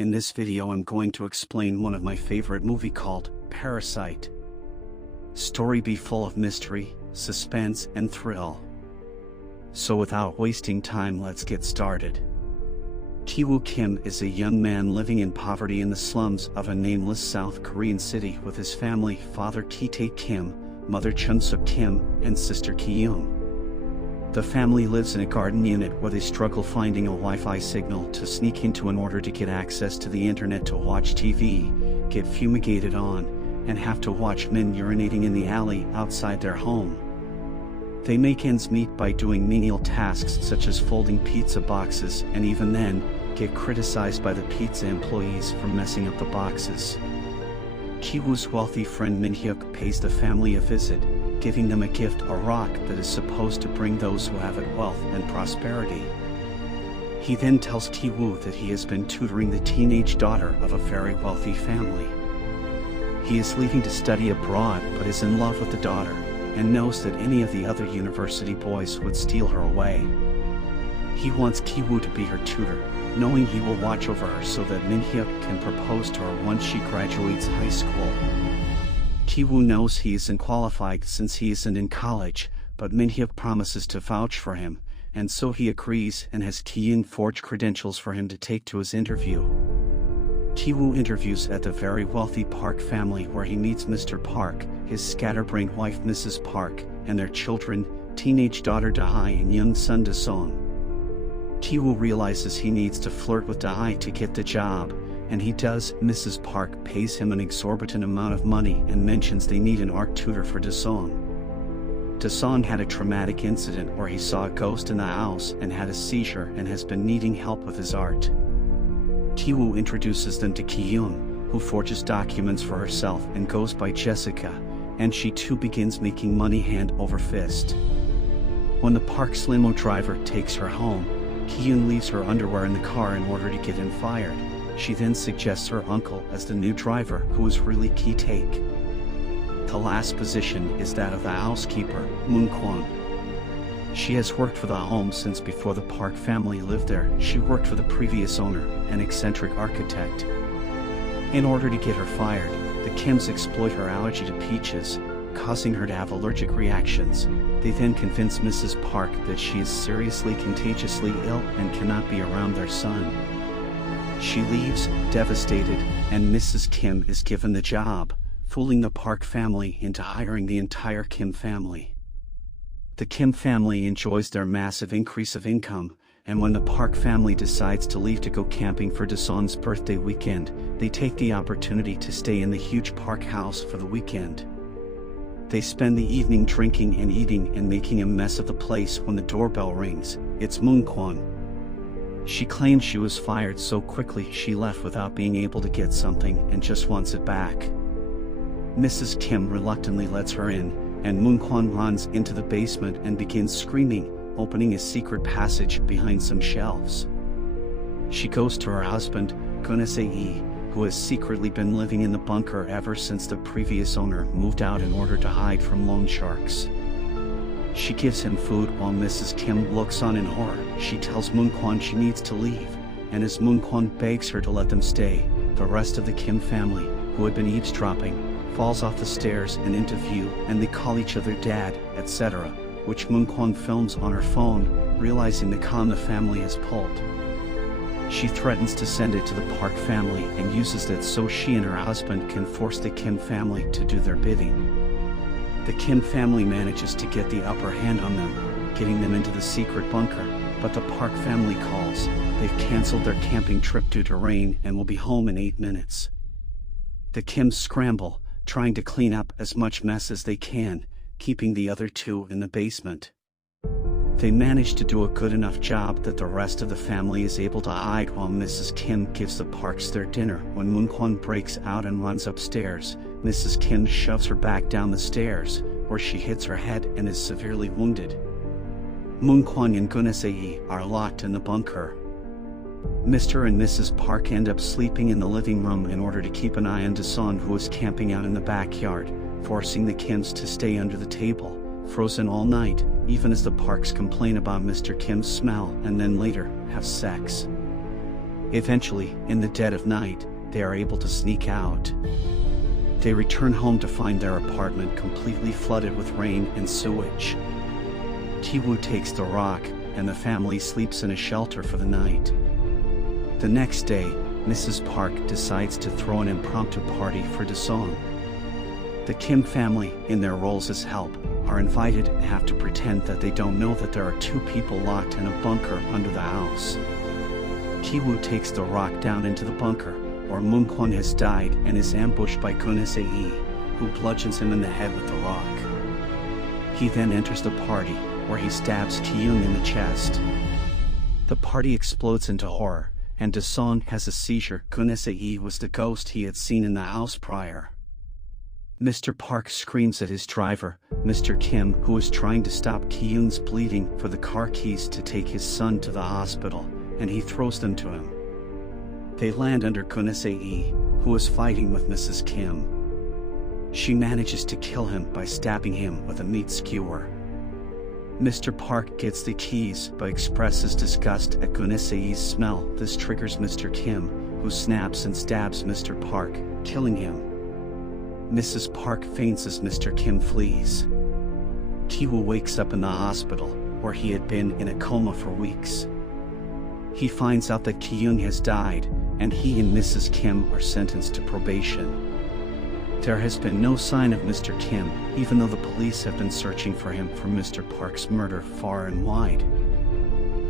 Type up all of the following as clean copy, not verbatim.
In this video I'm going to explain one of my favorite movie called Parasite. Story be full of mystery, suspense and thrill. So without wasting time, let's get started. Ki-woo Kim is a young man living in poverty in the slums of a nameless South Korean city with his family, father Ki-tae Kim, mother Chun-suk Kim, and sister Ki-yoon. The family lives in a garden unit where they struggle finding a Wi-Fi signal to sneak into in order to get access to the internet to watch TV, get fumigated on, and have to watch men urinating in the alley outside their home. They make ends meet by doing menial tasks such as folding pizza boxes, and even then, get criticized by the pizza employees for messing up the boxes. Ki-woo's wealthy friend Min-hyuk pays the family a visit, giving them a gift, a rock that is supposed to bring those who have it wealth and prosperity. He then tells Ki-woo that he has been tutoring the teenage daughter of a very wealthy family. He is leaving to study abroad but is in love with the daughter, and knows that any of the other university boys would steal her away. He wants Ki-woo to be her tutor, knowing he will watch over her so that Min-hyuk can propose to her once she graduates high school. Ki-woo knows he isn't qualified since he isn't in college, but Min-hyuk promises to vouch for him, and so he agrees and has Ki-yoon forge credentials for him to take to his interview. Ki-woo interviews at the very wealthy Park family where he meets Mr. Park, his scatterbrained wife Mrs. Park, and their children, teenage daughter Da-hye and young son Da-song. Ki-woo realizes he needs to flirt with Da-hye to get the job, and he does. Mrs. Park pays him an exorbitant amount of money and mentions they need an art tutor for Da-song. Da-song had a traumatic incident where he saw a ghost in the house and had a seizure and has been needing help with his art. Ki-woo introduces them to Ki-yoon, who forges documents for herself and goes by Jessica, and she too begins making money hand over fist. When the Park's limo driver takes her home, Ki-yoon leaves her underwear in the car in order to get him fired. She then suggests her uncle as the new driver, who is really Ki-tae. The last position is that of the housekeeper, Moon-kwon. She has worked for the home since before the Park family lived there. She worked for the previous owner, an eccentric architect. In order to get her fired, the Kims exploit her allergy to peaches, causing her to have allergic reactions. They then convince Mrs. Park that she is seriously contagiously ill and cannot be around their son. She leaves, devastated, and Mrs. Kim is given the job, fooling the Park family into hiring the entire Kim family. The Kim family enjoys their massive increase of income, and when the Park family decides to leave to go camping for Da-song's birthday weekend, they take the opportunity to stay in the huge Park house for the weekend. They spend the evening drinking and eating and making a mess of the place. When the doorbell rings, it's Moon-kwon. She claims she was fired so quickly she left without being able to get something and just wants it back. Mrs. Kim reluctantly lets her in, and Moon-kwon runs into the basement and begins screaming, opening a secret passage behind some shelves. She goes to her husband, Gun-se-lee, who has secretly been living in the bunker ever since the previous owner moved out in order to hide from loan sharks. She gives him food while Mrs. Kim looks on in horror. She tells Moon-kwon she needs to leave, and as Moon-kwon begs her to let them stay, the rest of the Kim family, who had been eavesdropping, falls off the stairs and into view, and they call each other dad, etc., which Moon-kwon films on her phone, realizing the con the family has pulled. She threatens to send it to the Park family and uses that so she and her husband can force the Kim family to do their bidding. The Kim family manages to get the upper hand on them, getting them into the secret bunker, but the Park family calls. They've canceled their camping trip due to rain and will be home in 8 minutes. The Kims scramble, trying to clean up as much mess as they can, keeping the other two in the basement. They manage to do a good enough job that the rest of the family is able to hide while Mrs. Kim gives the Parks their dinner. When Moon-kwon breaks out and runs upstairs, Mrs. Kim shoves her back down the stairs, where she hits her head and is severely wounded. Moon-kwon and Gun-se-lee are locked in the bunker. Mr. and Mrs. Park end up sleeping in the living room in order to keep an eye on Da-song, who is camping out in the backyard, forcing the Kims to stay under the table, frozen all night, even as the Parks complain about Mr. Kim's smell and then later have sex. Eventually, in the dead of night, they are able to sneak out. They return home to find their apartment completely flooded with rain and sewage. Ki-woo takes the rock, and the family sleeps in a shelter for the night. The next day, Mrs. Park decides to throw an impromptu party for Daesung. The Kim family, in their roles as help, are invited and have to pretend that they don't know that there are 2 people locked in a bunker under the house. Ki-woo takes the rock down into the bunker, where Moon-kwon has died and is ambushed by Gun Se-ii, who bludgeons him in the head with the rock. He then enters the party, where he stabs Ki-young in the chest. The party explodes into horror, and Daesung has a seizure. Gun Se-ii was the ghost he had seen in the house prior. Mr. Park screams at his driver, Mr. Kim, who is trying to stop Ki-young's bleeding, for the car keys to take his son to the hospital, and he throws them to him. They land under Gun Se-ii, who is fighting with Mrs. Kim. She manages to kill him by stabbing him with a meat skewer. Mr. Park gets the keys but expresses disgust at Gun Se-ii's smell. This triggers Mr. Kim, who snaps and stabs Mr. Park, killing him. Mrs. Park faints as Mr. Kim flees. Ki-woo wakes up in the hospital, where he had been in a coma for weeks. He finds out that Ki-young has died, and he and Mrs. Kim are sentenced to probation. There has been no sign of Mr. Kim, even though the police have been searching for him for Mr. Park's murder far and wide.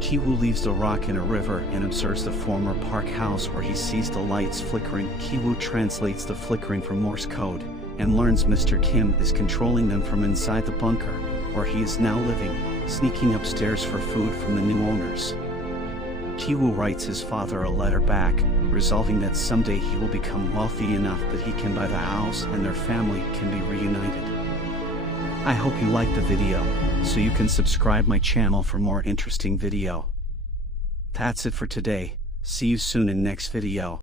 Ki-woo leaves the rock in a river and observes the former Park house, where he sees the lights flickering. Ki-woo translates the flickering from Morse code, and learns Mr. Kim is controlling them from inside the bunker, where he is now living, sneaking upstairs for food from the new owners. Ki-woo writes his father a letter back, resolving that someday he will become wealthy enough that he can buy the house and their family can be reunited. I hope you liked the video, so you can subscribe my channel for more interesting video. That's it for today. See you soon in next video.